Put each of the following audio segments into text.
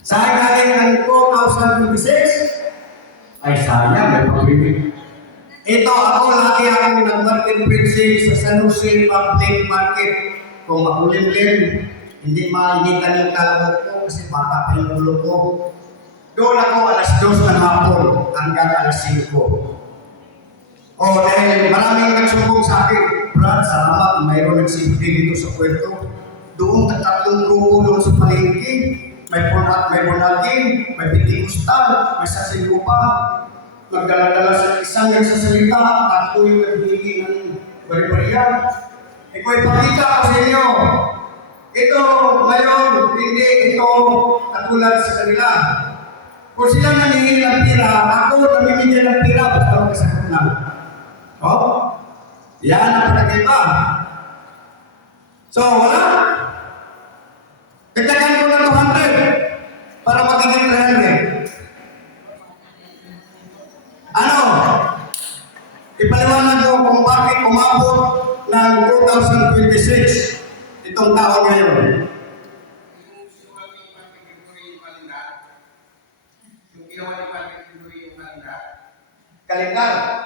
Saan galing ang 2026? Ay sayang, may pag-ibig. Ito, ako lagi akong nag-market preaching sa San Jose Public Market. Kung makulimlim, hindi makikita ko kasi bata pa yung ulo ko. Doon ako alas 2 ng hapon hanggang alas 5. Dahil maraming nagsumbong sa akin, Brad, salamat, mayroon nagsimpi dito sa Puerto. Doon, tatlong grupo doon sa palengke. May Bonagin, may Pentecostal, may Sasilupa. Magdala-dala sa isang nagsasalita, tatlo yung nagbigay ng bari-bariyan. Iko'y pakita ko sa inyo. Ito, ngayon, hindi ito katulad sa kanila. Kung sila nangingi ng pira, ako namimigyan ng pira, basta magkasakot lang. Yan ang pagkakaiba. So, wala. Dagdagan ko ng 200 para magiging 300. Ano? Ipaliwanag ko kung bakit umabot ng 2026 itong taon ngayon. Kalendar.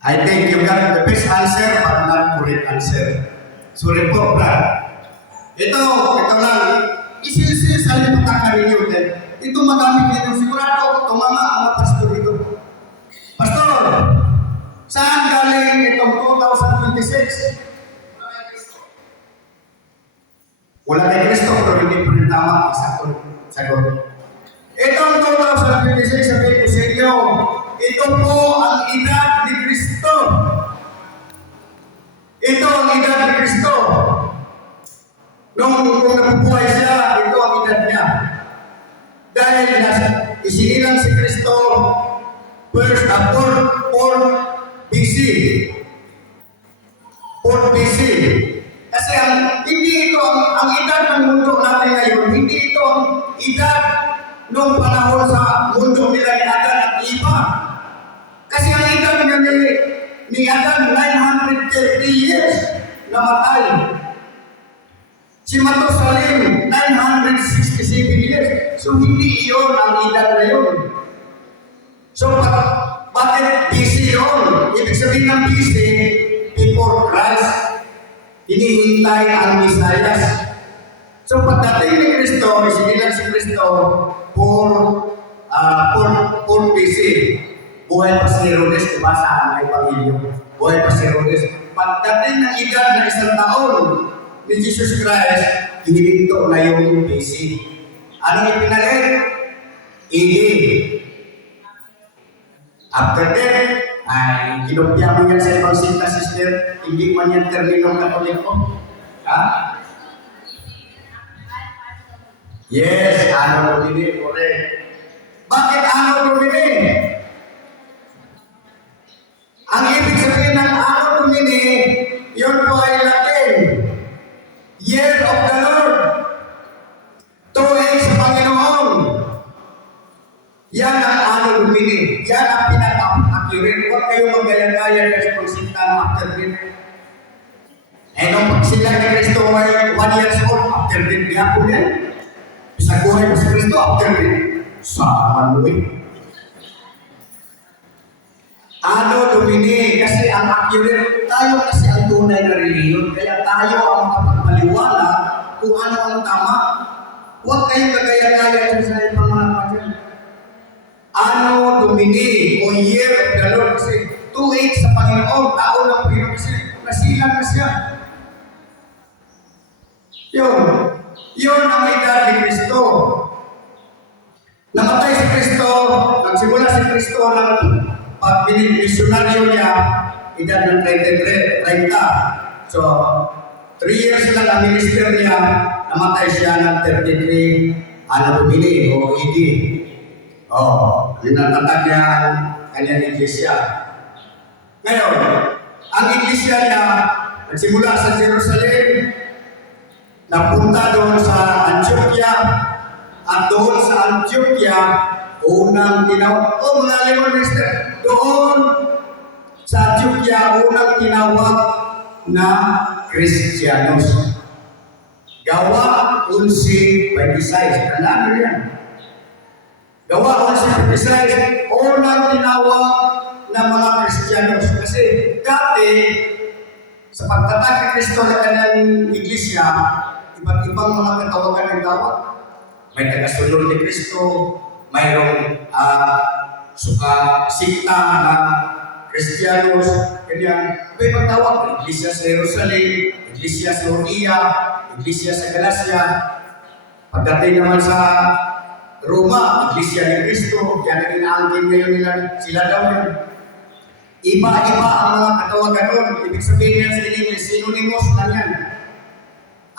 I think you got the best answer but not correct answer. Sorry po, Brad. Ito lang. Isil-sil sa pagkakarin ninyo. Ito magamit ninyo. Sigurado, tumama ang mga pastor dito. Pastor, saan galing itong 2026? Wala kay Kristo, pero hindi po rin tama. Isang sagot. Itong 2026, sabihin ko sa inyo, ito po ang edad ni Kristo. Ito ang edad ni Kristo. Nung nabubuhay siya, ito ang edad niya. Dahil isinilang si Kristo, 4 BC. 4 BC. Kasi hindi ito ang edad ng mundo natin ngayon, hindi ito ang edad nung panahon sa mundo nila ni Adan at Eva. Kasi ang edad ni Adan, 930 years namatay. Si Matusalem, 967 years. So hindi iyon ang edad na yun. So bakit BC yun? Ibig sabihin ng BC, before Christ, hinihintay ang Mesias. So pagdating ni Kristo, isinilang si Kristo, 4 BC. Buhay pa si Herodes, diba sa Ebanghelyo? Buhay pa si Herodes. Pagdating ng edad na 1 taon ni Jesus Christ, hinihinto na yung BC. Anong ipinalit? AD. After that, ay kinopya mo yan sa ibang sinta, sister, hindi man yan terminong Katoliko. Ha? Yes, ano Domini, correct. Bakit ano Domini? Ang ibig sabihin ng ano Domini, yun po ay Latin. Year of the Lord. Tuwing sa Panginoon. Yan ang ano Domini. Yan ang pinaka-accurate. Huwag kayong magaya-gaya kasi kung sinta na after din. Nung sila ni Kristo ay 1 years old, after din niya po yan. Bisa buhay pa si Kristo, after din. Saan mo Ano Domini, kasi ang accurate, tayo kasi ang tunay na reliyon, kaya tayo ang makapagpaliwala kung ano ang tama. Huwag kayong kagaya-gaya sa ibang mga kapatid. Ano Domini, o year of the Lord, kasi 2-8 sa Panginoon, taon ng Panginoon, kasi nasilang na siya. Yun ang edad ni Kristo. Namatay si Kristo, nagsimula si Kristo ng pag-misyonaryo niya, edad ng 30. So, 3 years lang ang minister niya, namatay siya ng 33, Domini o AD. Linatatag niya ang kanyang iglesia. Ngayon, ang iglesia niya, nagsimula sa Jerusalem, napunta doon sa Antioquia, at doon sa Antioquia, unang tinawag, mga lemon minister, doon sa Antioquia, unang tinawag na Kristiyanos. Gawa 11:26. Tandaan nyo yan. Gawa 11:26. Unang tinawag ng mga Kristiyanos. Kasi dati, sa pagtatag ni Kristo na kanyang iglesia, iba't ibang mga katawagan ng tawag. May tagasunod ni Kristo, mayroong sikta na Kristiyanos, kanyang may pagtawag, iglesia sa Jerusalem, iglesia sa Judea, iglesia sa Galacia. Pagdating naman sa Roma, iglesia ni Kristo, yan ang inaangkin ngayon nila, sila daw yan. Iba-iba ang mga katawagan doon. Ibig sabihin yan sa English, synonymous lang yan.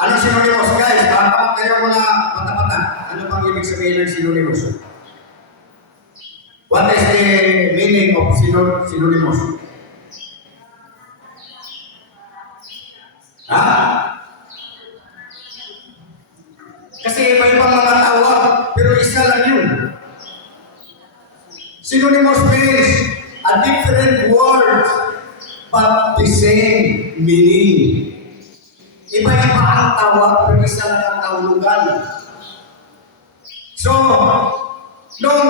Ano synonymous, guys? Baka kayo mga bata-bata. Ano bang ibig sabihin ng synonymous? What is the meaning of synonymous? Ha? Kasi iba-ibang mga tawag, pero isa lang yun. Synonymous means a different word, but the same meaning. Iba-iba ang tawag, pero isa lang ang kahulugan. So, nung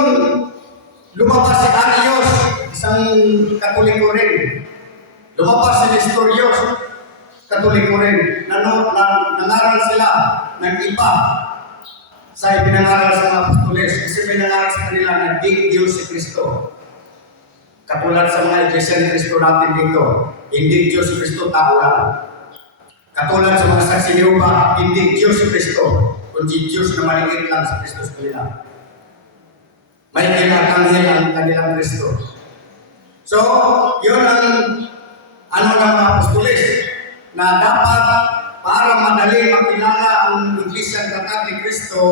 lumabas si Arius, isang Katoliko rin, lumabas si Nestorius, Katoliko rin, nangaral sila ng iba sa ipinangaral sa mga apostoles, kasi pinangaral sa kanila na Big Diyos si Kristo. Katulad sa mga iglesia ni Kristo natin dito, hindi Diyos si Kristo, tao lang. Katulad sa mga saksi ni Jehovah, hindi Diyos si Kristo, kundi Diyos na maliit lang sa Kristo sa kanila. May kinatanghil ang kanilang Kristo. So, yun ang ng mga apostoles, na dapat para madali makilala ang iglesia ng tatag ni Kristo,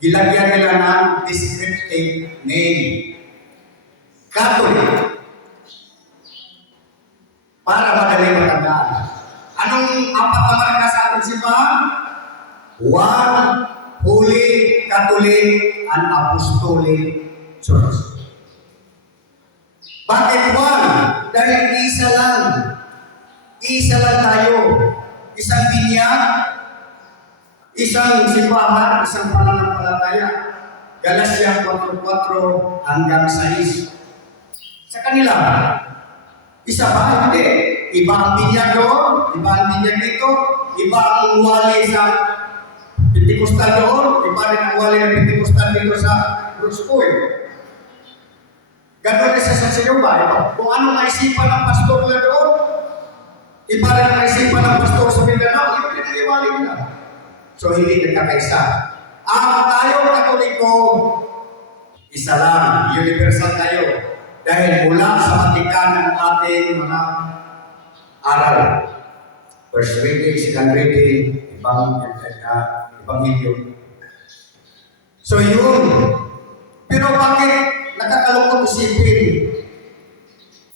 gilagyan nila ng descriptive name. Catholic. Para madali matandaan. Anong apat na marka sa ating simbahan? One, Holy Catholic and Apostolic Church. Bakit one? Dahil isa lang. Isa lang tayo. Isang binyag, isang simbahan, isang pananampalataya. Galacia 4:4 hanggang 6. Sa kanila, isa ba? Hindi. Iba ang binyag doon, iba ang binyag dito, iba ang wali sa Pentecostal doon, iba rin ang wali ng Pentecostal dito sa Brookspoil. Ganon rin sa Jehovah. Kung anong naisipan ng pastor na doon, iba rin ang naisipan ng pastor sa Mindanao, yun din ang iwali nila. So hindi nagkakaisa. Ang tayong Katoliko, isa lang, universal tayo. Dahil mula sa matikan ng ating mga aral. First reading, second reading, Ebanghelyo. So yun. Pero bakit nakakalungkot isipin?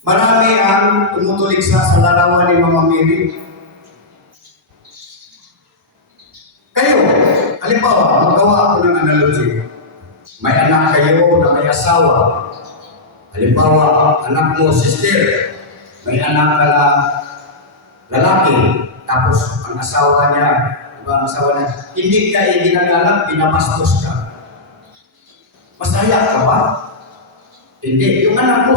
Marami ang tumutuliksa sa larawan ni Mama Mary. Kayo, halimbawa, magawa ako ng analogy. May anak kayo na may asawa. Halimbawa, anak mo, sister, may anak ka na lalaki, tapos ang asawa niya, hindi ka ginagalang, pinapastos ka. Masaya ka ba? Hindi. Yung anak mo,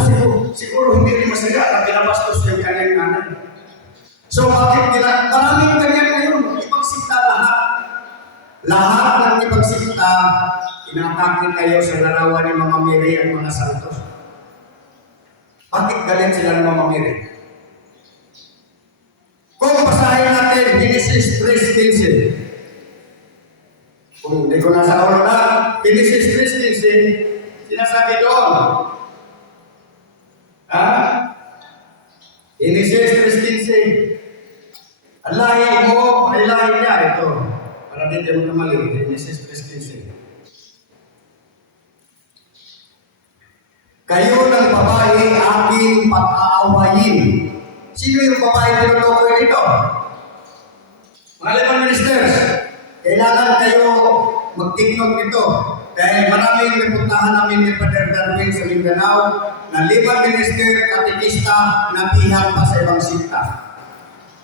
siguro hindi rin masaya na pinapastos yung kanyang nanay. So, bakit maraming ganyan ngayon, ibang sikta lahat. Lahat ng ibang sikta, inatake kayo sa larawan ni Mama Mary at mga santos. Bakit galit sila ng Mama Mary? Kung basahin natin Genesis 3:15. Kung hindi ko nasa ulo na, Genesis 3:15, sinasabi doon. Genesis 3:15. Ang lahi mo, ay lahi niya. Ito, para dito mo namali. Genesis 3:15. Kayo ng babae aking pag-aawayin. Sino yung babae tinutukoy dito? Mga limang ministers, kailangan kayo magtignog nito. Dahil maraming napuntahan namin ni Father Darwin sa Mindanao na limang minister, katekista na pihang pa sa ibang sikta.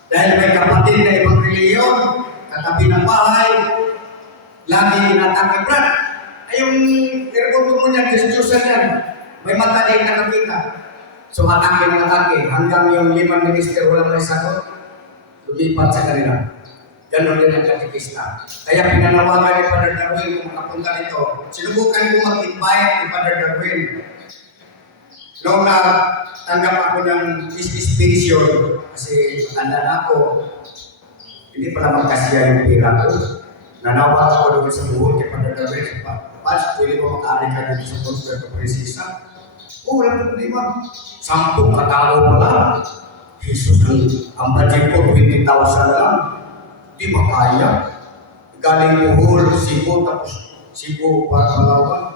Dahil may kapatid na ibang reliyon, katabi ng bahay, lagi inatake. Brad, ay yung aircon mo niyan, Diyos-Diyosan yan. May mata din nakakita. So atake ng atake, hanggang yung 5 minister walang may sagot, lumipat sa kanila. Ganon din ang katikista. Kaya pinanawagan ni Father Darwin kung makapunta dito. Sinubukan ko mag-invite ni Father Darwin. Noong tanggap ako ng pension, kasi matanda na ako, hindi pala magkasiya yung pira ko. Nanawa ako doon sa buhon kay Father Darwin. Pas, pwede ko makaari ka dito sa Convento Princesa. Oh, walang problema. 10 katao pala. Jesus, ang budget ko 20,000 lang. Di makaya. Galing Bohol, Cebu, tapos Cebu para Palawan.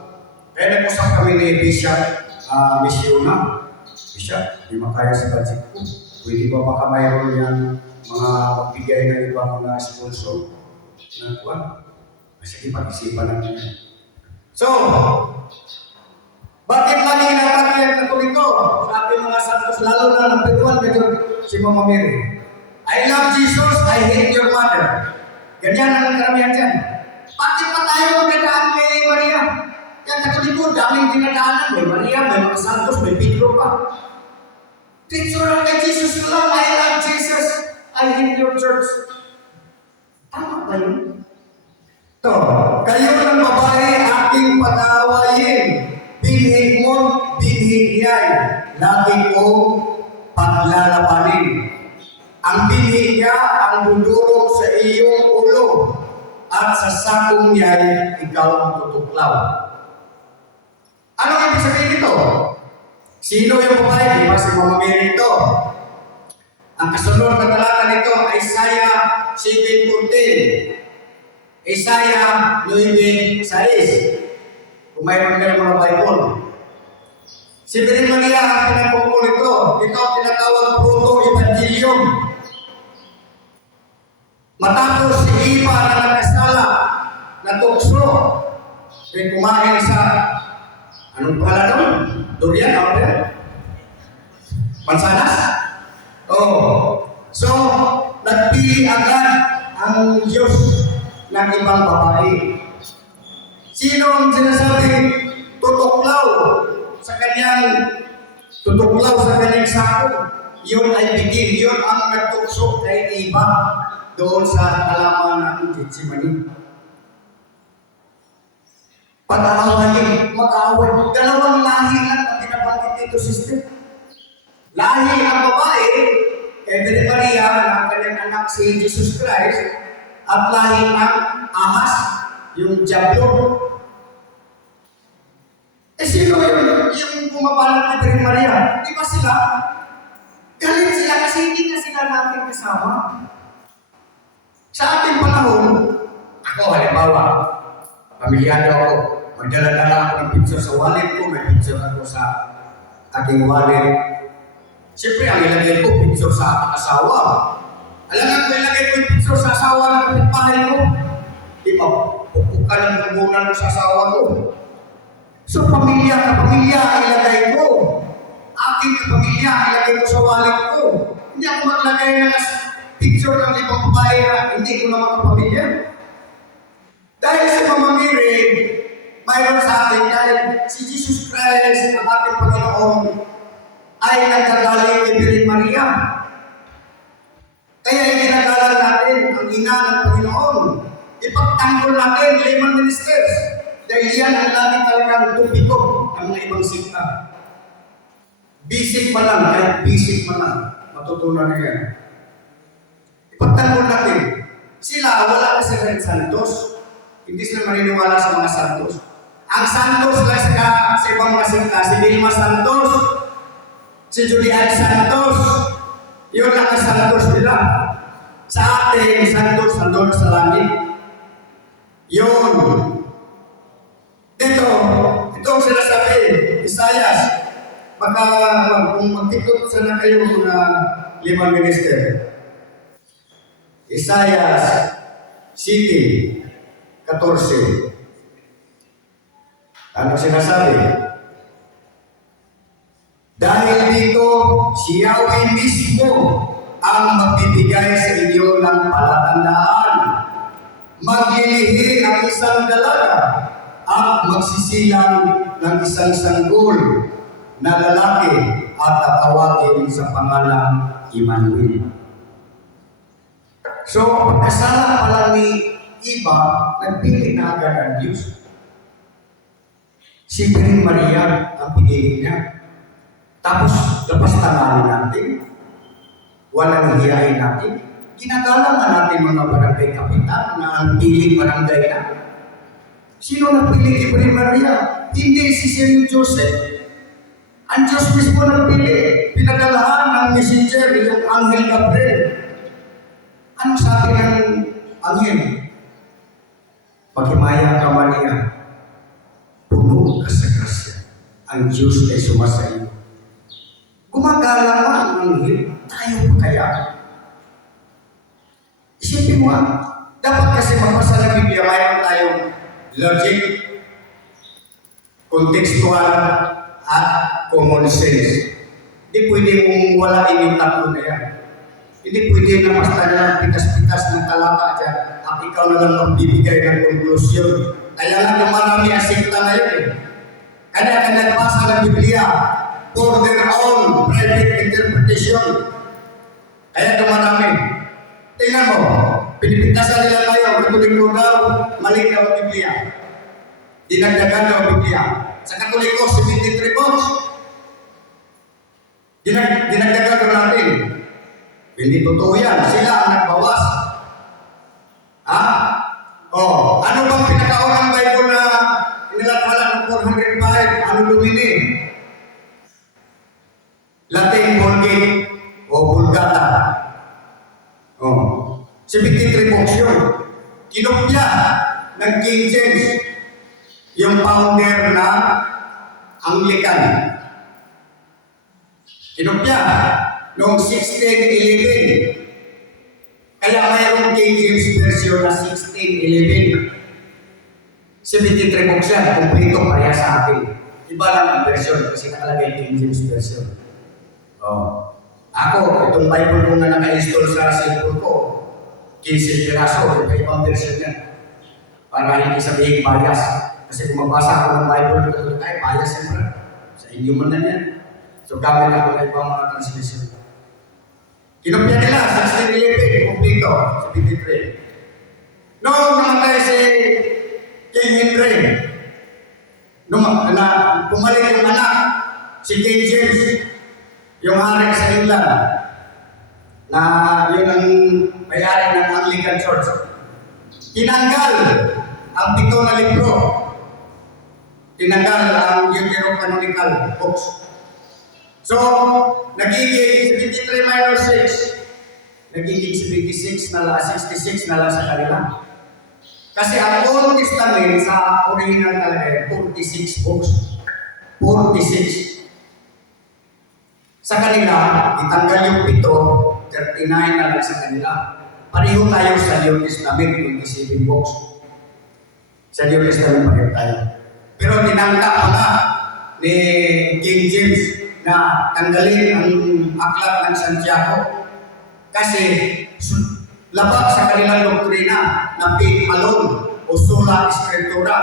Kaya nag-usap kami ni Bishop Missiona. Bishop, di makaya sa budget ko. Pwede ba baka mayroon yan mga magbigay ng ibang mga sponsor na kuwan? Sige, pag-isipan natin yan. So, bakit lagi nakakiyag na ito ito? Sa ating mga santos, lalo na ng Peruan, ganyan si Mama Mary. I love Jesus, I hate your mother. Ganyan ang karamihan dyan. Bakit pa tayo magdadaan kay Maria? Yan Katoliko, daming dinadaanan. May Maria, may mga santos, may Pedro pa. Picture lang kay Jesus ko lang, I love Jesus, I hate your church. Tama ba yun? Ito, kayo ng babae aking patawayin. Binhi mo, binhi niya'y lagi kong paglalabanin. Ang binhi niya ang dudurog sa iyong ulo at sa sakong niya'y ikaw ang tutuklaw. Ano ibig sabihin nito? Sino yung babae? Di ba si Mama Mary ito? Ang kasunod na talata nito, Isaiah 7:14. Isaiah 9:6. Kung mayroon ka ng mga Bible. Si Birhen Maria ang pinagpupul ito. Ito ang tinatawag proto-evangelium. Matapos si Eva na nagkasala, natukso, ay kumain sa, anong pala doon? Durian, order? Mansanas? Oh. So, nagpili agad ang Diyos ng ibang babae. Sino ang sinasabing tutuklaw sa kanyang sako? Yun ay bigin. Yun ang nagtukso kay Eva doon sa halaman ng Getsemani. Pag-aawayin, mag-aaway. Dalawang lahi lang ang binabanggit dito, sister. Lahi ang babae, kay Birhen Maria, ang kanyang anak si Jesus Christ, at lahi ng ahas, yung Diablo. Sino yung pumapalag ni Birhen Maria? Di ba sila? Galit sila kasi hindi na sila natin kasama. Sa ating panahon, ako halimbawa, pamilyado ako, magdala-dala ako ng picture sa wallet ko, may picture ako sa aking wallet. Siyempre, ang ilagay ko, picture sa aking asawa. Alam nga, kung ilagay ko yung picture sa asawa ng kapitbahay ko, di ba, pupukan ng kabunan ko sa asawa ko. So, pamilya ang ilagay ko. Aking pamilya ang ilagay ko sa wallet ko. Hindi ako maglagay ng picture ng ibang babae na hindi ko naman kapamilya. Dahil sa Mama Mary, mayroon sa atin, dahil si Jesus Christ, ang ating Panginoon, ay nagkagaling kay Birhen Maria. Kaya ikinagalan natin ang ina ng Panginoon. Ipagtanggol natin 5 ministers. Dahil yan ang lagi talagang tupiko ng mga ibang sikta. Basic pa lang, kahit basic pa lang, matutunan na yan. Ipagtanggol natin. Sila, wala kasi rin santos. Hindi sila maniniwala sa mga santos. Ang santos lang sa ibang mga sikta, si Vilma Santos, si Julian Santos, yun lang ang santos nila. Sa atin, santos, nandun sa langit. Yun. Ito ang sinasabi, Isaiah. Baka kung magtikot sana kayo mga 5 minister. Isaiah 7:14. Ano sinasabi? Dahil dito, si Yahweh mismo ang magbibigay sa inyo ng palatandaan. maglilihi ang isang dalaga at magsisilang ng isang sanggol na lalaki at tatawagin sa pangalang Emmanuel. So, pagkasala pa lang ni Eva, nagpili na agad ang Diyos. Si Birhen Maria ang pinili niya. Tapos, labas tanganin natin. Walang hiyain natin. Ginagalang na natin mga barangay kapitan na ang piling barangay na. Sino nagpili ni Birhen Maria? Hindi si Saint Joseph. Ang Diyos mismo nagpili. Pinadalahan ng messenger, yung Anghel Gabriel. Anong sabi ng Anghel? Maghimaya ka, Maria. Puno ka sa grasya. Ang Diyos ay sumasayo. Gumagalang ang Anghel. Tayo pa kaya? Isipin mo, dapat kasi magbasa ng Biblia, mayroon tayong logic, contextual, at common sense. Hindi pwede mong walain yung tatlo na yan. Hindi pwede na basta na pitas-pitas ng talata dyan at ikaw na lang magbibigay ng konklusyon. Kaya nga dumarami ang sikta na yun eh. Kaya ka nagbasa ng Biblia for their own private interpretation. Kaya dumarami. Tingnan mo, pinipintasan nila tayo, Katoliko daw, mali daw ang Biblia. Dinagdagan daw ang Biblia. Sa Katoliko, 73 books. Dinagdagan daw natin. Hindi totoo yan. Sila ang nagbawas. Ha? Oh, ano bang pinakaunang Bible na inilathala ng 405? Ano lumini? Latin Vulgate o Vulgata. Oh, 73 books yun. Kinopya ng King James, yung founder na Anglican. Kinopya noong 1611. Kaya mayroong King James version na 1611. 73 books yan, kumpleto pareha sa atin. Iba lang ang version kasi nakalagay King James version. Oh. Ako, itong Bible ko na naka-install sa cellphone ko, 15 piraso, ibang version yan. Para hindi sabihin bias. Kasi kung magbasa ako ng Bible ko, ay bias yan ba? Sa inyo man na yan. So gamit ako ng ibang mga translation. Kinopya nila, 1611, kumplito, 73. Noong namatay si King Henry, pumalit yung anak, si King James, yung hari sa England, na yun ang mayari ng Anglican Church. Tinanggal ang 7 na libro. Tinanggal ang Deuterocanonical books. So, nagiging 73 minus 6, nagiging 76 na lang, 66 na lang sa kanila. Kasi ang Old Testament sa original talaga 46 books. 46. Sa kanila, itanggal yung 7, 39 na lang sa kanila. Pareho tayo sa New Testament, 27 books. Sa New Testament pareho tayo. Pero tinangka pa nga ni King James na tanggalin ang aklat ng Santiago kasi labag sa kanilang doktrina na faith alone o sola scriptura,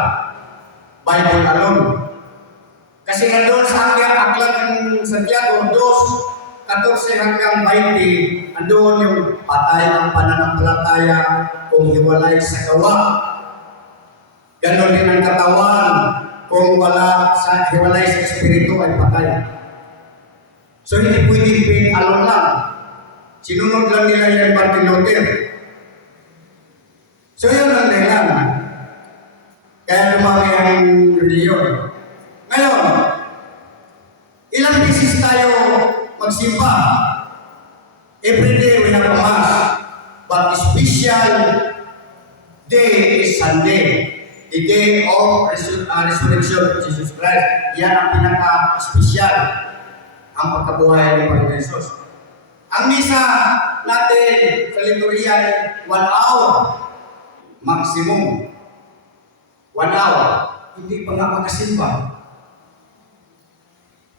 Bible alone. Kasi nandun sa aklat ng Santiago 2:14 hanggang 20, andun yung patay ang pananampalataya kung hiwalay sa gawa. Ganon din ang katawan kung wala sa hiwalay sa espiritu ay patay. So hindi pwedeng faith alone lang. Sinunod lang nila yan Martin Luther. So yun ang dahilan. Kaya dumami ang reliyon. Ngayon, ilang beses tayo magsimba. Every day we have a mass. But special day is Sunday. The day of resurrection of Jesus Christ. Yan ang pinaka-special. Ang pagkabuhay ng Panginoon Jesus. Ang misa natin sa liturhiya ay 1 hour. Maximum. 1 hour. Hindi pa nga makasimba.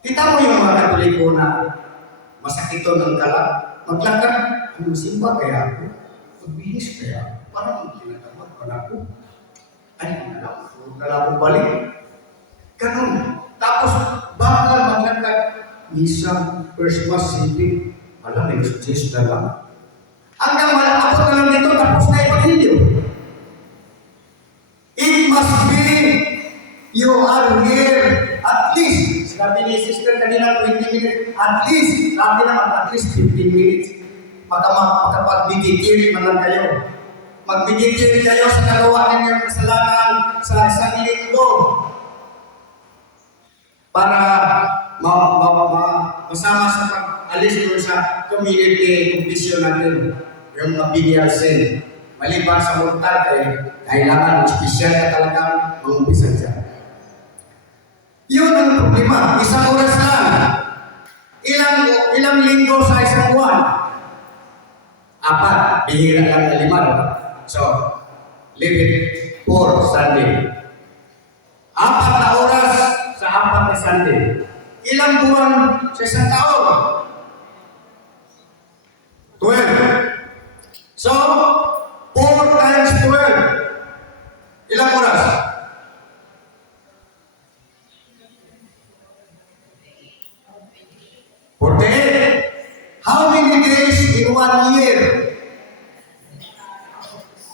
Kita mo yung mga Katoliko na masakito ng kalat. Maglakad, ano simba kaya ako? pagbihis kaya parang tinatawag pa na ako. Ay, nalapong balik. Ganun. Tapos, bakal maglakad. Isang first mass, hindi. Alam, may suggest na lang. Hanggang malapot na lang dito, tapos na ipag-video. It must be, you are here, at least, sabi ni sister kanina, 20 minutes, at least, sabi naman, at least 15 minutes. Makapag-bidikiri man lang kayo. Magbidikiri kayo sa nagawa ninyong kasalanan sa isang linggo. Para masama sa pag-alis doon sa community condition natin, yung mga venial sin. Maliban sa mortal, kailangan espesyal na talagang mangumpisan siya. Yun ang problema. Isang oras lang. Ilang linggo sa isang buwan? 4. Bihira lang na 5. So, leave it 4 Sunday. 4 na oras sa 4 na Sunday. Ilang buwan sa isang taon? 12. So, 4 times 12. Ilang oras? 48. How many days in 1 year?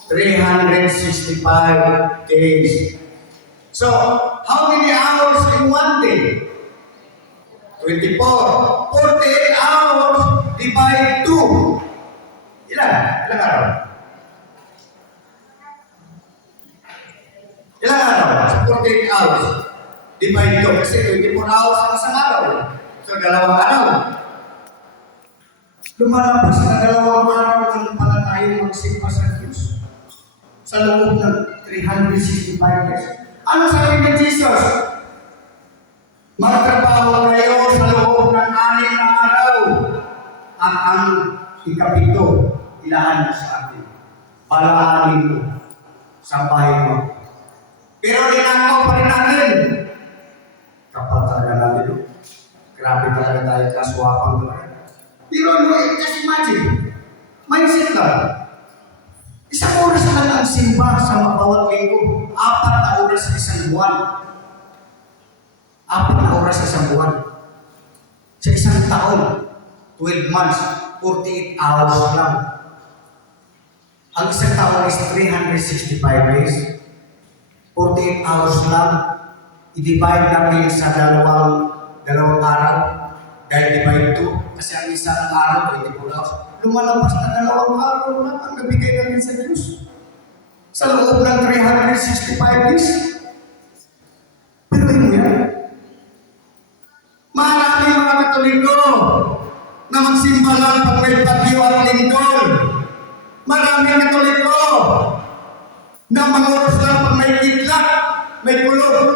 365 days. So, how many hours in 1 day? 24. 48 hours divide 2. Ilan? Ilang araw? Ilang araw? Sa 48 hours. Divide 2. Kasi 24 hours ang isang araw. So, 2 araw. Lumalabas na 2 araw ng pala tayo magsimpa sa Diyos. Sa loob ng 365 days. Ano sabi ni Jesus? Magtrabaho kayo sa loob ng 6 na araw. At ang ika-7, ilahan na sa atin. Palaanin mo sa bahay mo. Pero linakaw pa rin natin. Kapal talaga natin. Grabe talaga tayo kaswapang talaga. Pero just imagine, mindset lang. Isang oras lang ang simba sa bawat linggo. 4 na oras sa isang buwan. 4 na oras sa isang buwan. Sa isang taon, 12 months, 48 hours lang. Ang isang taon is 365 days. 48 hours lang. I-divide natin sa dalawang araw. Dahil divide 2. Kasi ang isang araw, 24 hours. Lumalabas na 2 araw lang ang nabigay natin sa Diyos. Sa loob ng 365 days. Pero yun yan. Maraming mga Katoliko na magsimba lang pag may bagyo at lingkod. Maraming Katoliko na manguros lang pag may kitlak, may kulog.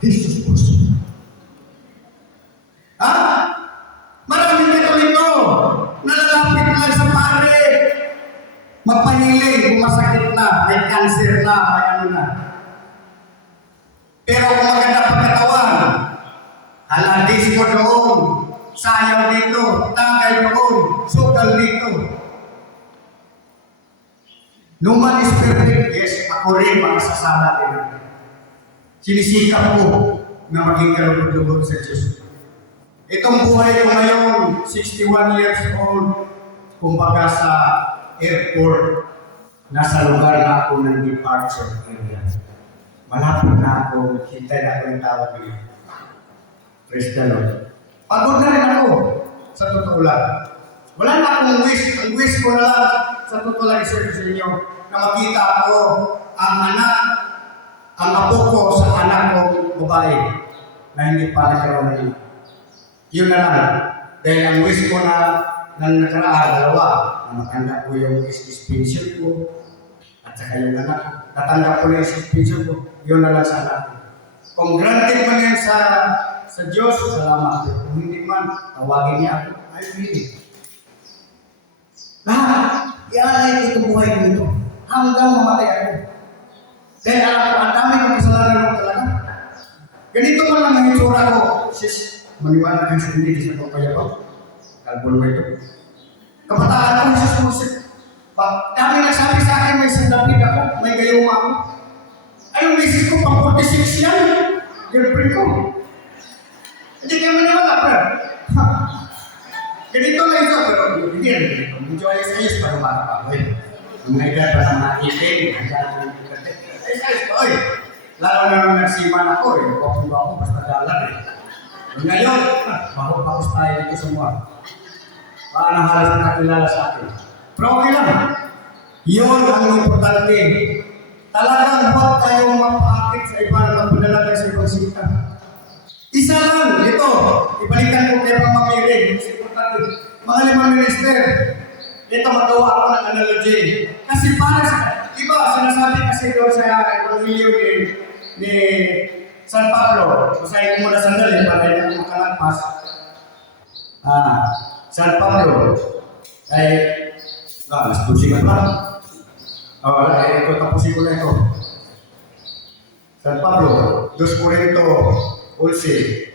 Jesus Christ. Ha? Maraming Katoliko na lalapit lang sa pare. Magpahiling, kung masakit na, may cancer na, may ano na. Pero kung maganda pagkatawan, haladis ko doon, sayaw dito, tangay doon, sukal dito. No man is perfect, yes, ako rin makasasala din. Sinisikap ko na maging kalugod-lugod sa Diyos. Itong buhay ko ngayon, 61 years old, kumbaga sa airport, nasa lugar na ako ng departure area. Malapit na ako, kita na ako yung tawag niya. Praise the Lord. Pagod na rin ako, sa totoo lang. Wala na akong wish. Ang wish ko na lang, sa totoo lang sa inyo, na makita ako ang anak, ang apo ko sa anak kong babae, na hindi pa nagkaroon niya. Yun na lang. Dahil ang wish ko na nang nakaraan, 2, na matanggap ko yung suspension ko, at saka yung anak, natanggap ko na yung suspension ko, yun na lang sa anak ko. Kung granted man yan sa Diyos, salamat ko. Kung hindi man, tawagin niya ako, I will it. Lahat, ialay ko itong buhay ko ito, hanggang mamatay ako. Dahil alam ko, ang dami kong kasalanan ko talaga. Ganito man lang ang itsura ko, sis, maniwala kayo sa hindi sa pagpayaw. Kalbon mo ito. Kabataan ko, Jesus Musik. Dami na girlfriend ko. Hindi kayo maniwala, bro. Ha. Ganito lang ito, pero hindi yan. Medyo ayos-ayos pa yung mga kapoy. Yung may edad pa ng mga ibig, ayos-ayos pa, oy. Lalo na nung nagsiman ako, kung ako, basta dalan eh. Ngayon, bakos tayo dito semua. Paano halos nakakilala sa akin. Pero okay lang. Yun ang importante. Talagang ba't tayo mapaakit sa iba na magpadala tayo sa ibang sita? Isa lang, ito. Ibalikan ko kay Mama Mary. Mas importante. Mga limang minister, ito magawa ako ng analogy. Kasi para sa, iba, sinasabi kasi doon sa Evangelio ni San Pablo. Basahin ko muna sandali para hindi ko makalagpas. San Pablo. Ay, mas tusigan pa. Ito, tapusin ko na ito. San Pablo, 2 Corinto 11.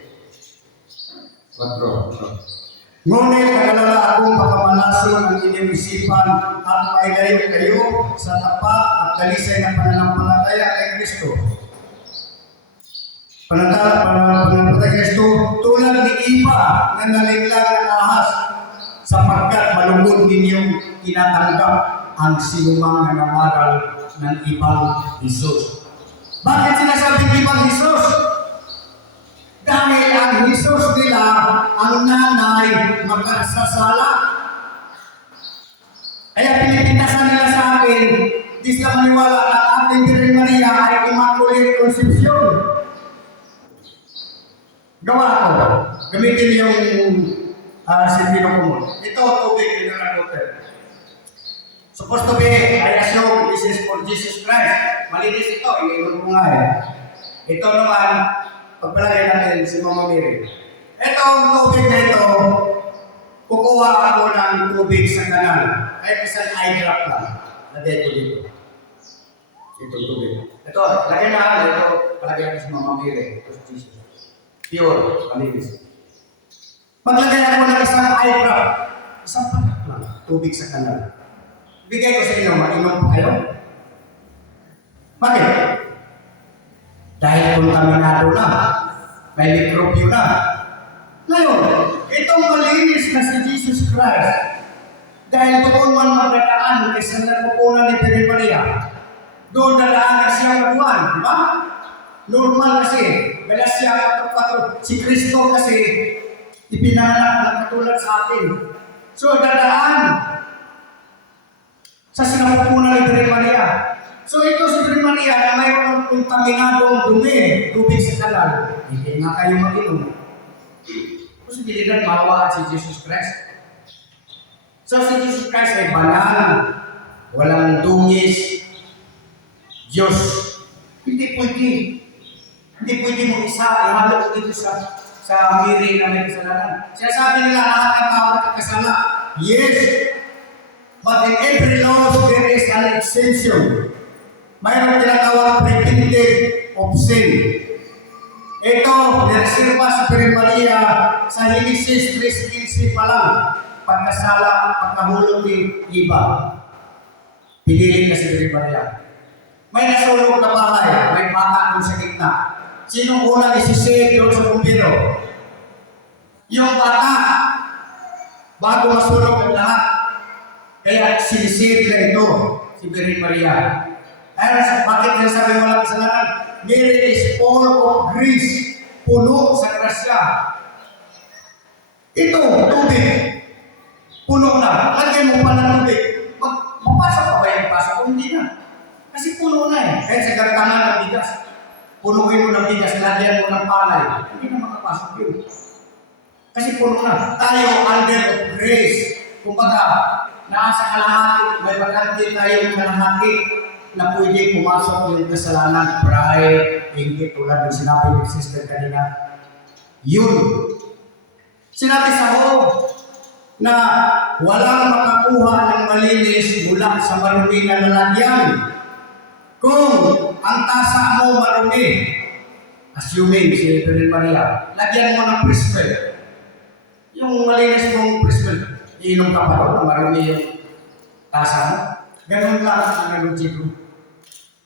4. Ngunit nagalala akong makamalason ang inyong isipan at mailayo kayo sa tapat at dalisay na pananampalataya kay Kristo. Pananampalataya kay Kristo tulad ni Iba na nalinglang ng ahas sapagkat malungkot ninyong tinatanggap ang sinumang nangangaral ng ibang Jesus. Bakit sinasabing ibang Jesus? Dahil ang Jesus nila, ang nanay, magkasasala. Kaya pinipintasan nila sa akin, di sila maniwala na ating Virgin Maria ay Immaculate Conception. Gawa ko, gamitin yung sentino ko mo. Ito, tubig, yun ang water. Supposed to be, I assume, this is for Jesus Christ. Malinis ito, iniinom ko nga eh. Ito naman, pagpalagay natin si Mama Mary. Ito ang tubig na ito, kukuha ako ng tubig sa kanal. Kahit isang eye drop lang. Lagay ko dito. Ito tubig. Ito, lagay na ito, palagay natin si Mama Mary. Ito si Jesus. Pure, malinis. Maglagay ako ng isang eye drop. Isang patak lang, tubig sa kanal. Bigay ko sa inyo, mainom po kayo. Bakit? Dahil kontaminado na, may mikrobyo na. Ngayon, itong malinis na si Jesus Christ, dahil doon man magdadaan kaysa nagpupunan ni Virgin Maria, doon dadaan na siyang nabuhan, di ba? Normal kasi, Galatia 4:4, si Kristo kasi ipinanganak na katulad sa atin. So, dadaan sa sinapupunan ni Virgin Maria. So ito si Virgin Maria na mayroon kontaminadong dumi, tubig sa kanal. Hindi nga kayo mag-inom. Kasi bilidan mawawaan si Jesus Christ. So si Jesus Christ ay banal, walang dungis, Diyos. Hindi pwede. Hindi pwede mo ihalo ko dito sa Mary na may kasalanan. Siya sabi nila lahat ng tao nagkakasala. Yes. But in every law, there is an exemption. Mayroon tinatawag preventive of sin. Ito, nireserva sa Virgin Maria sa Genesis 3:15 pa lang. Pagkasala, pagkahulog ni Iba. Pinili ka si Virgin Maria. May nasulog na bahay, may bata doon sa gitna. Sinong unang isisave doon sa bumbiro? Yung bata. Bago masulog ang lahat. Kaya sinisave na ito, si Virgin Maria. Kaya bakit niya sabi walang kasalanan? Mary is full of grace, puno sa grasya. Ito, tubig. Puno na. Lagyan mo pa ng tubig. Mapasok pa ba yung pasok? Hindi na. Kasi puno na eh. Kaya sa gartanan ng bigas. Punuin mo ng bigas, lagyan mo ng palay. Hindi na makapasok yun. Kasi puno na. Tayo under of grace. Kumbaga, nasa kalahati, may bakante tayong kalahati na pwede pumasok yung kasalanan, pride, ingit, tulad ng sinabi ng sister kanina. Yun. Sinabi sa na walang makakuha ng malinis mula sa marumi na lalagyan. Kung ang tasa mo marumi, assuming si Virgin Maria, lagyan mo ng prescribe. Yung malinis mong prescribe, iinom ka pa doon, marami yung tasa mo. Ganun lang ang analogy ko.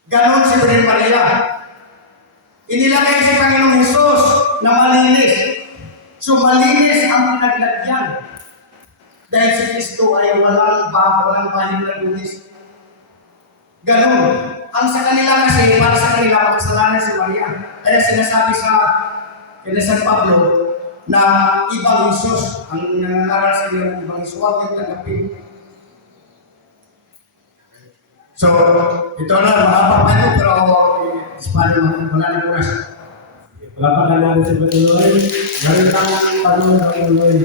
Ganun si Virgin Maria. Inilagay si Panginoong Hesus na malinis. So malinis ang pinaglagyan. Dahil si Kristo ay walang bahid na lunis. Ganon. Ang sa kanila kasi, para sa kanila, makasalanan si Maria. Kaya sinasabi sa San Pablo na ibang Hesus, ang nangangaral sa inyo ng ibang Hesus, huwag yung tanggapin. So, ito na, mahaba pa ito, pero wala na oras. Palapakan natin si Panginoon. Meron tayong tanong ng Panginoon.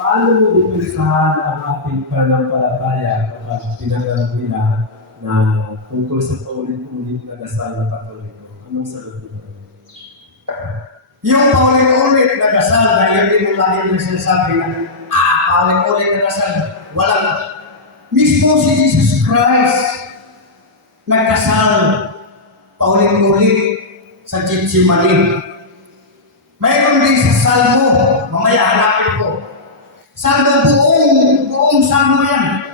Paano mo depensahan ang ating pananampalataya kapag tinanggap nila na tungkol sa paulit-ulit na dasal na Katoliko? Anong sagot mo? Yung paulit-ulit na dasal, na yun din ang lagi na sinasabi na, paulit-ulit na dasal, walang. Mismo si Jesus Christ, nagdasal, paulit-ulit sa Gethsemane. Mayroon din sa Salmo, mamaya hanapin ko. Salmo buong Salmo yan.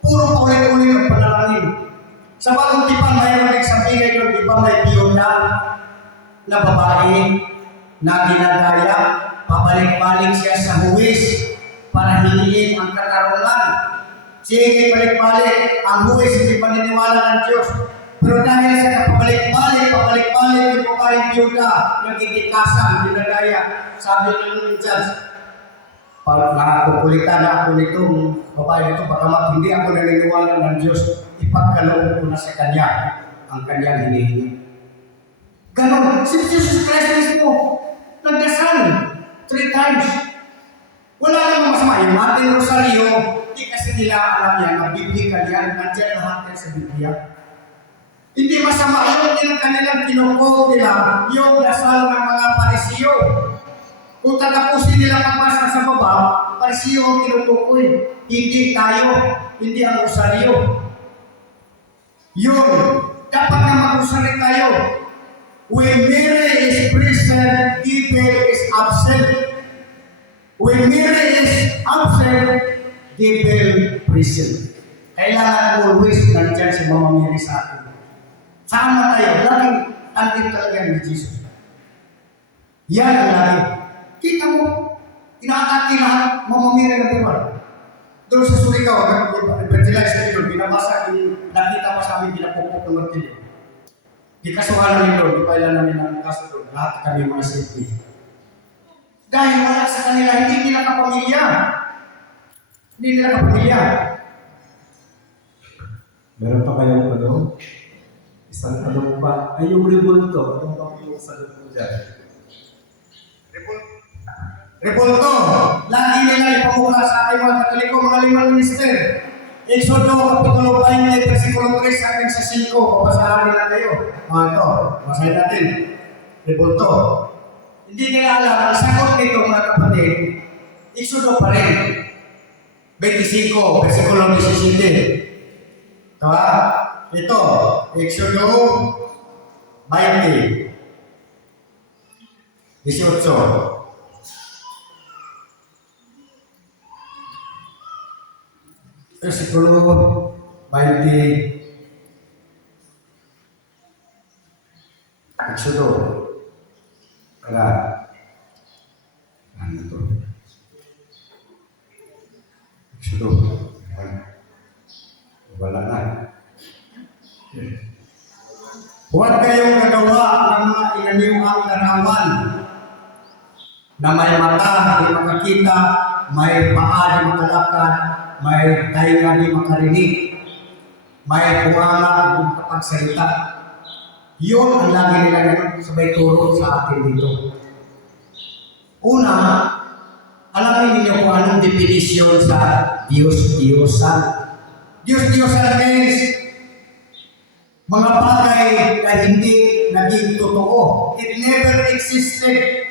Puro paulit-ulit ang panalangin. Sa bagong tipan, mayroon din sa bigay doon, di ba may biyona na babae na ginagaya, pabalik-balik siya sa huwis para hingin ang katarungan. Sige, balik-balik, ang huwis hindi paniniwala ng Diyos. Pero dahil sa pabalik-balik yung babaeng biyuda, nagtitikasan, ginagaya, sabi ng judge, pag nakakukulitan na ako nitong babae nito, baka hindi ako naniniwala ng Diyos, ipagkaloob ko na sa Kanya ang Kanyang hinihingi. Ganon, si Jesus Christ mismo, nagdasal 3 times. Wala namang masama. Yung ating rosaryo, hindi kasi nila alam yan, na biblical yan, nandiyan lahat yan sa Biblia. Hindi masama yun, yung kanilang kinukog nila, yung dasal ng mga Parisiyo. Kung tatapusin nila pagbasa sa baba, Parisiyo ang tinutukoy. Hindi tayo, hindi ang rosaryo. Yun, dapat na mag-rosaryo tayo. When Mary is present, Gabriel is absent. When Mary is absent, Gabriel present. Kailangan always nandiyan si Mama Mary sa atin. Sama tayo, laging andin talaga ni Jesus. Yan ang lagi. Kita mo, inaatake lahat, Mama Mary na diba? Doon sa Surigao, nag-fertilize kami doon, binabasa, nakita pa sa amin, binapupok ng martilyo. Di kasuhan namin doon, di pa ilan namin ang kaso doon, lahat kami mga safety. Dahil wala sa kanila, hindi nila kapamilya. Hindi nila kapamilya. Meron pa kayong tanong? Isang tanong pa. Ay, yung rebulto. Anong pa yung sagot mo dyan? Rebulto. Lagi nila ipamukha sa ating mga Katoliko, mga limang minister. Exodo, Kapitulo 20, versikulo 3 hanggang sa 5. Papasahan nila kayo. Ito, basahin natin. Rebulto. Hindi nila alam, ang sagot nito mga kapatid, Exodo pa rin. 25, versikulo 17. Ito ha? Ito, Exodo 20. 18. Versikulo 20. Exodo. Ano ito? Exodo. Wala na. Huwag kayong nagawa ng mga inaniwang larawan na may mata, di makakita, may paa, di makalakad, may tainga, di makarinig, may bunganga, di makapagsalita. Yun ang lagi nila sabay turo sa atin dito. Una, alamin ninyo kung anong definisyon sa Diyos-Diyosan. Diyos-Diyosan means mga bagay na hindi naging totoo. It never existed.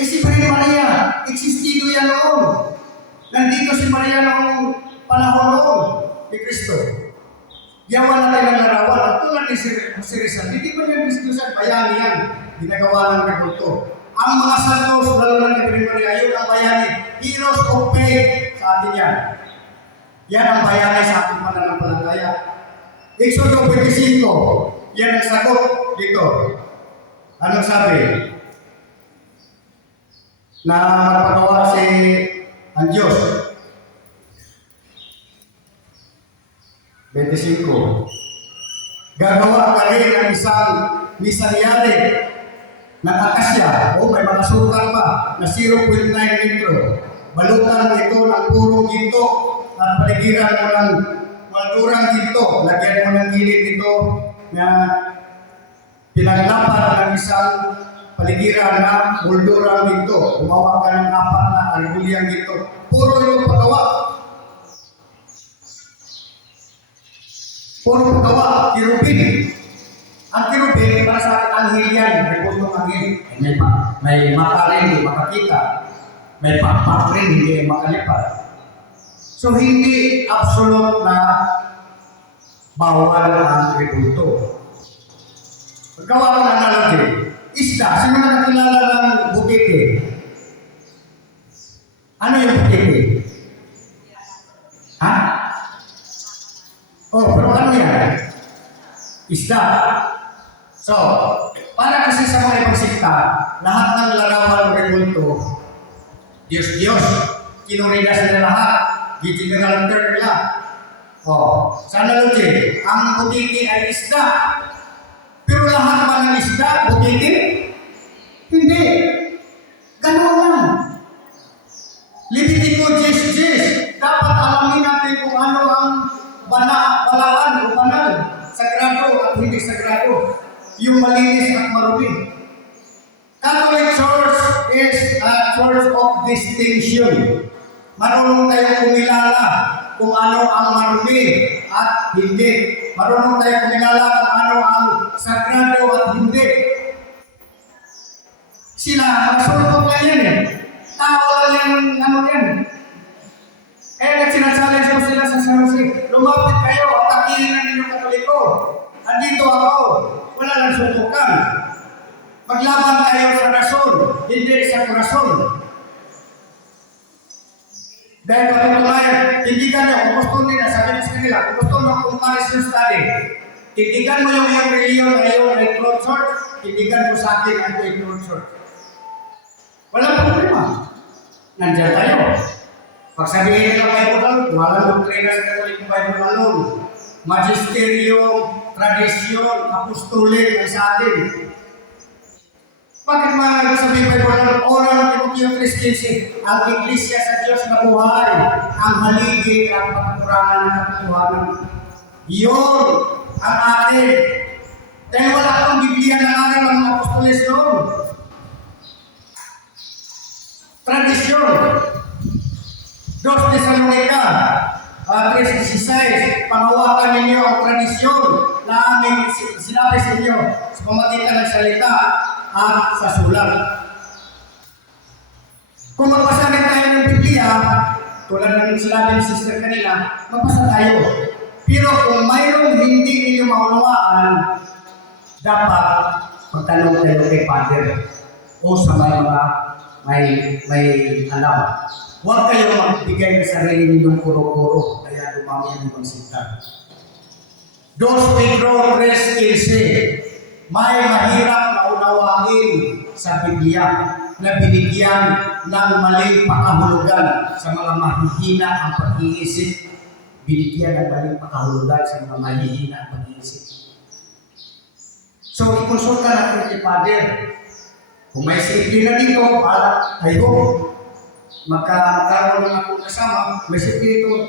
Si Maria, existido yan noon. Nandito si Maria noong panahon noon ni Kristo. Yawan natin ang larawan. At tulad ni si Rizal, hindi pa niya Kristosan, bayani yan. Ginagawa ng kakulto. Ang mga santos, lalo na ni Maria, yun ang bayani. Heroes of faith sa atin yan. Yan ang bayani sa ating pananampalataya. Exodo 25, yan ang sagot dito. Anong sabi? Na magpagawa si ang Diyos. 25. Gagawa ka rin ng isang misalyari ng akasya. O may mga sukat pa na 0.9 metro. Balutan mo ito ng purong ginto at paligiran mo ng maldurang ginto. Lagyan mo ng gilid ito na pinaglapat ng isang paligiran na moldurang ginto. Gumawa ka ng 4 na argulyang ginto. Puro yung paggawa. Puro paggawa, kirubin. Ang kirubin, para sa anghel yan, may putong anghel. May mata rin, hindi makakita. May pakpak rin, hindi makalipad. So, hindi absolute na bawal ang rebulto. Paggawa ko ng analogy, isda, sino nakakilala ng butete? Ano yung butete? Ha? Oh, pero ano yan? Isda. So, para kasi sa mga ibang sikta, lahat ng larawan ng rebulto, Diyos, kinurida sila lahat, general term nila. Oh, sa analogy, ang butete ay isda. Pero lahat ba ng isda, butete? Hindi. Ganun lang. Leviticus 10:10, dapat alamin natin kung ano ang balaan o banal, sagrado at hindi sagrado, yung malinis at marumi. Catholic Church is a church of distinction. Marunong tayo kumilala kung ano ang marumi at hindi. Marunong tayo kumilala kung ano ang sagrado at hindi. Sila, masulpong lang yan eh. Tao lang yan, ano yan. Kaya sinachallenge ko sila sa San Jose, lumapit kayo at takihin ang inyong Katoliko. Andito ako, wala lang suntukan. Maglaban tayo sa rason, hindi sa korason. Dahil patutunayan, tindigan nyo, kung gusto nila, sabi ko sa kanila, kung gusto nyo comparison study, tindigan mo yung iyong reliyon ngayon ay truth church, tindigan mo sa akin ang ito truth church. Walang problema. Nandiyan tayo. Pag sabihin nila Bible, walang doktrina sa Katoliko Bible alone. Magisterium, tradisyon, apostolik ang sa atin. Bakit sabihin Bible, oral ng Timoteo 3:15, ang Iglesia sa Diyos na buhay, ang haligi at pagkurangan ng katotohanan. Iyon ang atin. Dahil wala akong Biblia na aral ng mga apostoles doon. Tradisyon. 2 Thessalonica 3:16, panghawakan ninyo ang tradisyon na aming sinabi sa inyo sa pamagitan ng salita at sa sulat. Kung magpasalit tayo ng Biblia, tulad ng sinabi ni sister kanina, magpasa tayo. Pero kung mayroong hindi ninyo maunawaan, dapat magtanong tayo kay Father o sa may alam. Huwag kayo magbigay ng sarili ninyong puro-puro, kaya dumami ang ibang sikta. 2 Pedro 3:15, may mahirap na unawain sa Biblia na binigyan ng maling pakahulugan sa mga mahihina ang pag-iisip. Binigyan ng maling pakahulugan sa mga mahihina ang pag-iisip. So, ikonsulta natin kay Father. Kung may simple na dito, tayo. Magkaroon ng akong kasama, may sikito,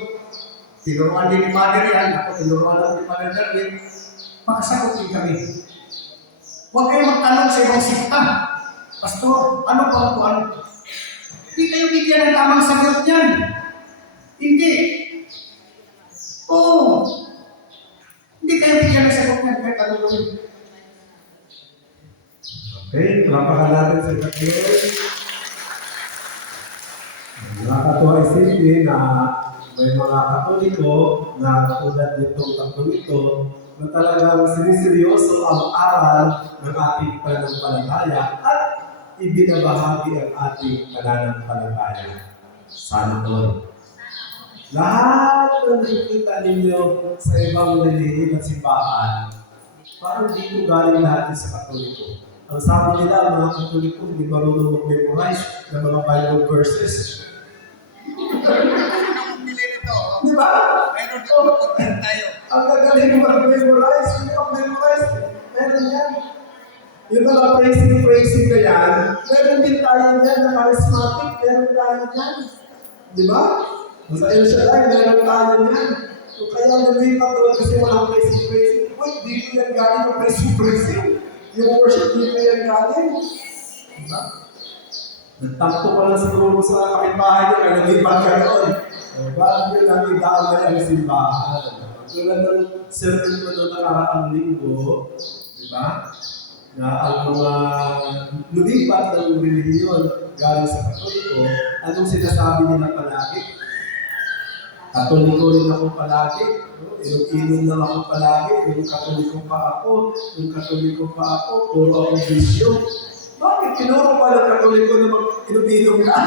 tinuruan din ni Father yan, ako tinuruan ako ni Father Darwin, makasagot din kami. Huwag kayo magtanong sa ibang sikta. Pastor, ano pa ako ano? Hindi kayo bigyan ng tamang sagot yan. Hindi. Oo. Hindi kayo bigyan ng sagot yan, kahit ano yun. Okay, palapakan natin sa Diyos. Nakakatuwa isipin na may mga Katoliko na tulad nitong Katoliko na talagang siniseryoso ang aral ng ating pananampalataya at ibinabahagi ang ating pananampalataya. Sana all. Lahat ng nakikita ninyo sa ibang relihiyon at simbahan, parang dito galing lahat sa Katoliko. Ang sabi nila, mga Katoliko, hindi marunong mag-memorize ng mga Bible verses. Di ba? Ang gagaling mag-memorize, hindi mag-memorize. Meron yan. Yung mga praising na yan, meron din tayo yan na charismatic, meron tayo yan. Di ba? Sa El Shaddai, meron tayo yan. So kaya lumipat doon kasi walang praising. Uy, dito yan galing ang praising. Yung worship dito yan galing. Diba? Nagtampo pa lang siguro sa kapitbahay niya, kaya lumipat ka doon. Bakit yun namin damay ang simbahan? Tulad ng sermon ko doon nakaraang linggo, di ba? Na ang mga lumipat ng relihiyon galing sa Katoliko, anong sinasabi nila palagi? Katoliko rin ako palagi, inom lang ako palagi, yung Katoliko pa ako, puro akong bisyo. Bakit tinuro pa ng Katoliko na mag-inom ka?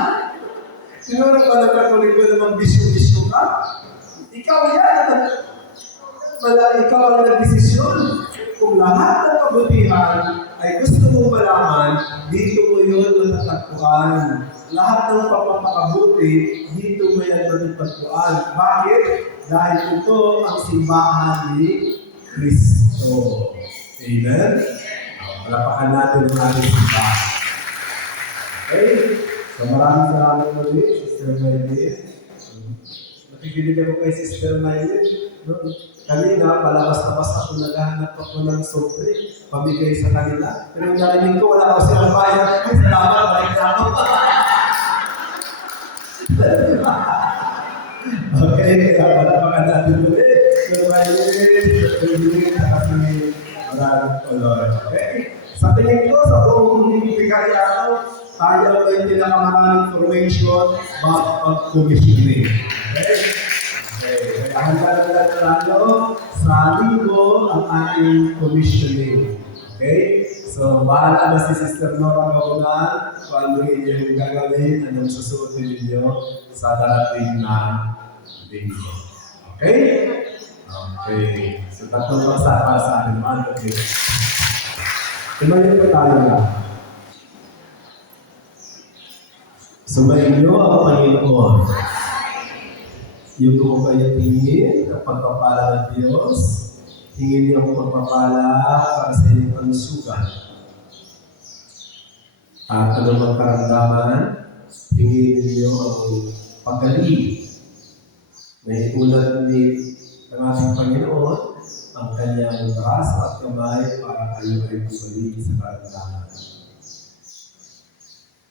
Tinuro pa ng Katoliko na mag-bisyo ka? Ikaw yan, ikaw ang nag-desisyon. Kung lahat ng kabutihan ay gusto mong malaman, dito mo yun matatagpuan. Lahat ng pagpapakabuti, dito mo yan matatagpuan. Bakit? Dahil ito ang simbahan ni Kristo. Amen? Palapakan natin ang ating simbahan. Okay? So maraming salamat ulit, Sister Maylin. Nakikinig ako kay Sister Maylin. Kanina, palabas-labas ako, naghahanap ako ng sobre, pamigay sa kanila. Pero yung narinig ko, wala ako silang bayan. Ay, salamat, balik na ako. Okay, kaya palapakan natin ulit. So, Maylin, kasi maraming kolor. Okay? Sa tingin ko, sa buong Vicaryado, tayo ay pinakamaraming information about pag-commissioning. Okay? Kaya hanggang tayo sa linggo ang ating commissioning. Okay? So, bahala na si Sister Nora Gabunan kung ano yung gagawin, anong susuotin ninyo sa darating na linggo. Okay? Okay. So, tatlong basa para sa ating man. Okay. Tumayin po tayo na. Sumayin niyo ang Panginoon. Yung kung kayo tingin ang pagpapala ng Diyos, tingin niyo ang pagpapala para sa inyong pansugan. At ano mang karamdaman, tingin niyo ang pagaling na iulat ni ng ating Panginoon ang kanyang braso at kamay para kayo ay bumalik sa karamdaman.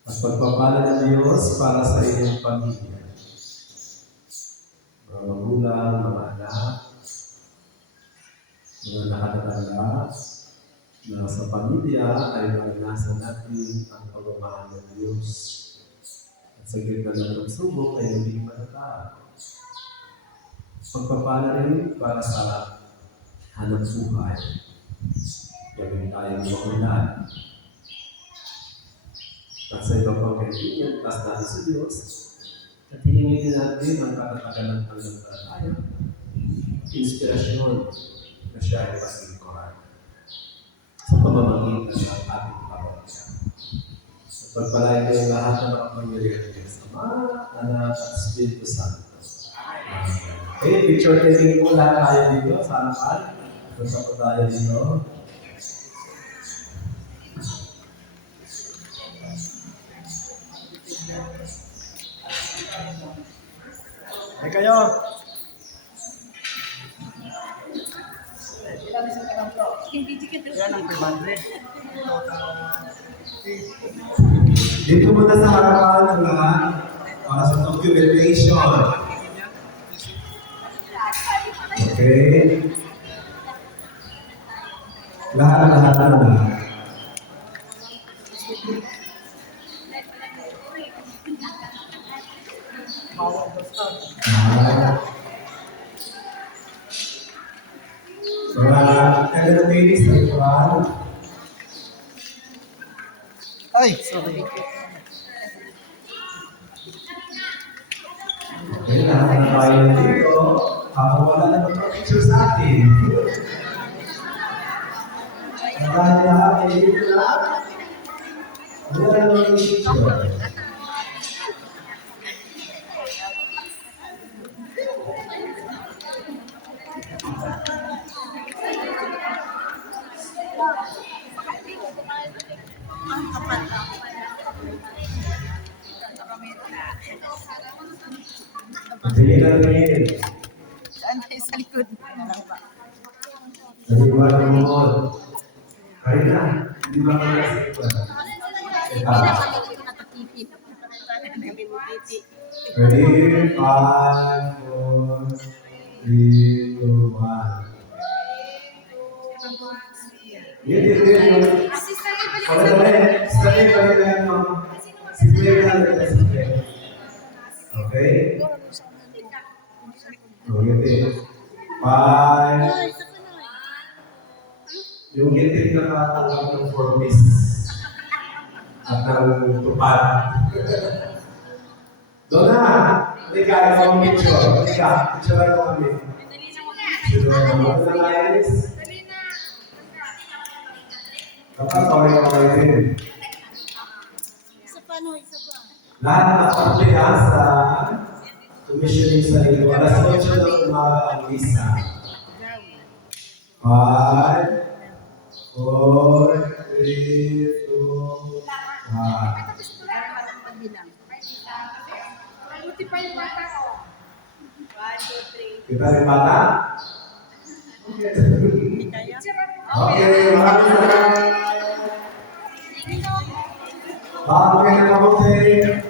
At pagpapala ng Diyos para sa inyong pamilya. Mga magulang, mga anak, mga nakatatanda, na sa pamilya ay maranasan natin ang pagmamahal ng Diyos. At sa gitna ng pagsubok ay naging matatag. Pagpapala rin para sa hanap buhay. Gawin tayong makulan. At sa ibang pang kaibigan, tas natin sa Diyos, at hiningin natin ang katatagan ng pananampalataya, inspirasyon na siya ay pasilikuran sa pamamagitan ng ating pamamagitan. At pagpalain kayo lahat ng makapangyarihan ng Ama, Anak, at Espiritu Santo. Okay, picture taking po lahat tayo dito sa harapan. Punta po tayo dito. Ay kayo. Dito muna sa harapan ng lahat para sa documentation. Okay. Lahat na. Mga ladies na ituan. Ay, sorry. Okay, lahat na tayo dito. Wala na mag-picture sa atin. Ang dahil lahat ay dito lang. picture. Tingin na tingin. Saan tayo sa likod? Naniwala mo. Karina, hindi ba ka nasa Ready? 5, 4, 3, 2, 1. Yan, yan. Study pa rin lang ng simple na simple. Okay? So, yun din. 5. Yung itim na katanggap ng 4 pieces. At ng tupad. Doon na! Halika, ikaw ang picture. Halika, picture lang kami. Picture lang kami. Guys. Kapag kaway-kaway din. Lahat na parte sa commissioning sa ito. Alas 8 ng umaga ang isa. 5, 4, 3, 2, 1. Kita rin bata? Okay, maraming salamat. Bago kayo na mabuti.